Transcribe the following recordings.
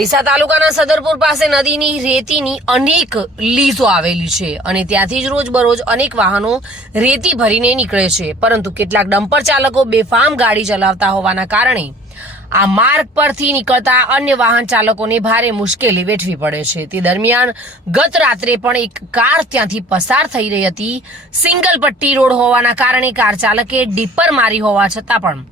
ડીસા તાલુકાના સદરપુર પાસે નદીની રેતીની અનેક લીઝો આવેલી છે અને ત્યાંથી જ રોજબરોજ અનેક વાહનો રેતી ભરીને નીકળે છે, પરંતુ કેટલાક ડમ્પર ચાલકો બેફામ ગાડી ચલાવતા હોવાના કારણે આ માર્ગ પરથી નીકળતા અન્ય વાહન ચાલકોને ભારે મુશ્કેલી વેઠવી પડે છે। તે દરમિયાન ગત રાત્રે પણ એક કાર ત્યાંથી પસાર થઈ રહી હતી। સિંગલ પટ્ટી રોડ હોવાના કારણે કાર ચાલકે ડીપર મારી હોવા છતાં પણ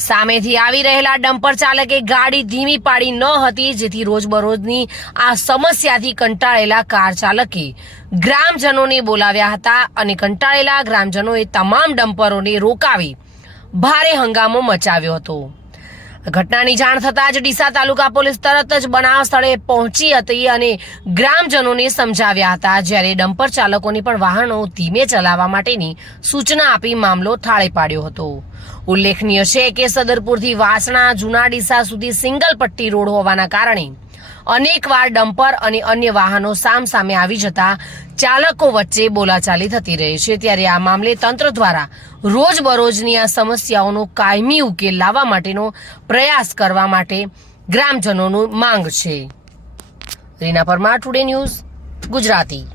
સામેથી આવી રહેલા ડમ્પર ચાલકે ગાડી ધીમી પાડી ન હતી, જેથી રોજબરોજની આ સમસ્યાથી કંટાળેલા કાર ચાલકે ગ્રામજનોને બોલાવ્યા હતા અને કંટાળેલા ગ્રામજનોએ તમામ ડમ્પરોને રોકાવી ભારે હંગામો મચાવ્યો હતો। ઘટનાની જાણ થતાં જ ડીસા તાલુકા પોલીસ તરત જ બનાવ સ્થળે પહોંચી હતી અને ગ્રામજનોને સમજાવ્યા હતા, જ્યારે ડમ્પર ચાલકોને પણ વાહનો ધીમે ચલાવવા માટેની સૂચના આપી મામલો થાળે પાડ્યો હતો। ઉલ્લેખનીય છે કે સદરપુરથી વાસણા જૂના ડીસા સુધી સિંગલ પટ્ટી રોડ હોવાના કારણે અનેકવાર ડમ્પર અને અન્ય વાહનો સામસામે આવી જતા ચાલકો વચ્ચે બોલાચાલી થતી રહે છે, ત્યારે આ મામલે તંત્ર દ્વારા રોજબરોજની આ સમસ્યાઓનો કાયમી ઉકેલ લાવવા માટેનો પ્રયાસ કરવા માટે ગ્રામજનોની માંગ છે। Reena Parmar, today news, Gujarati.